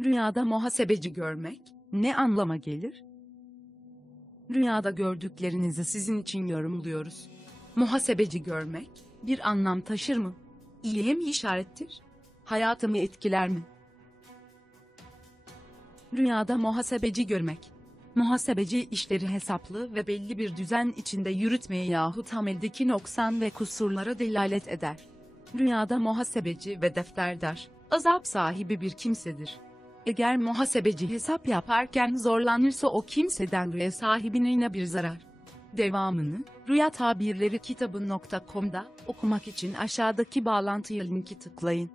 Rüyada muhasebeci görmek ne anlama gelir? Rüyada gördüklerinizi sizin için yorumluyoruz. Muhasebeci görmek bir anlam taşır mı? İyiye mi işarettir? Hayatımı etkiler mi? Rüyada muhasebeci görmek. Muhasebeci işleri hesaplı ve belli bir düzen içinde yürütmeye yahut ameldeki noksan ve kusurlara delalet eder. Rüyada muhasebeci ve defterdar, azap sahibi bir kimsedir. Eğer muhasebeci hesap yaparken zorlanırsa o kimseden rüya sahibine yine bir zarar. Devamını, Rüya Tabirleri kitabı.com'da okumak için aşağıdaki bağlantıya linki tıklayın.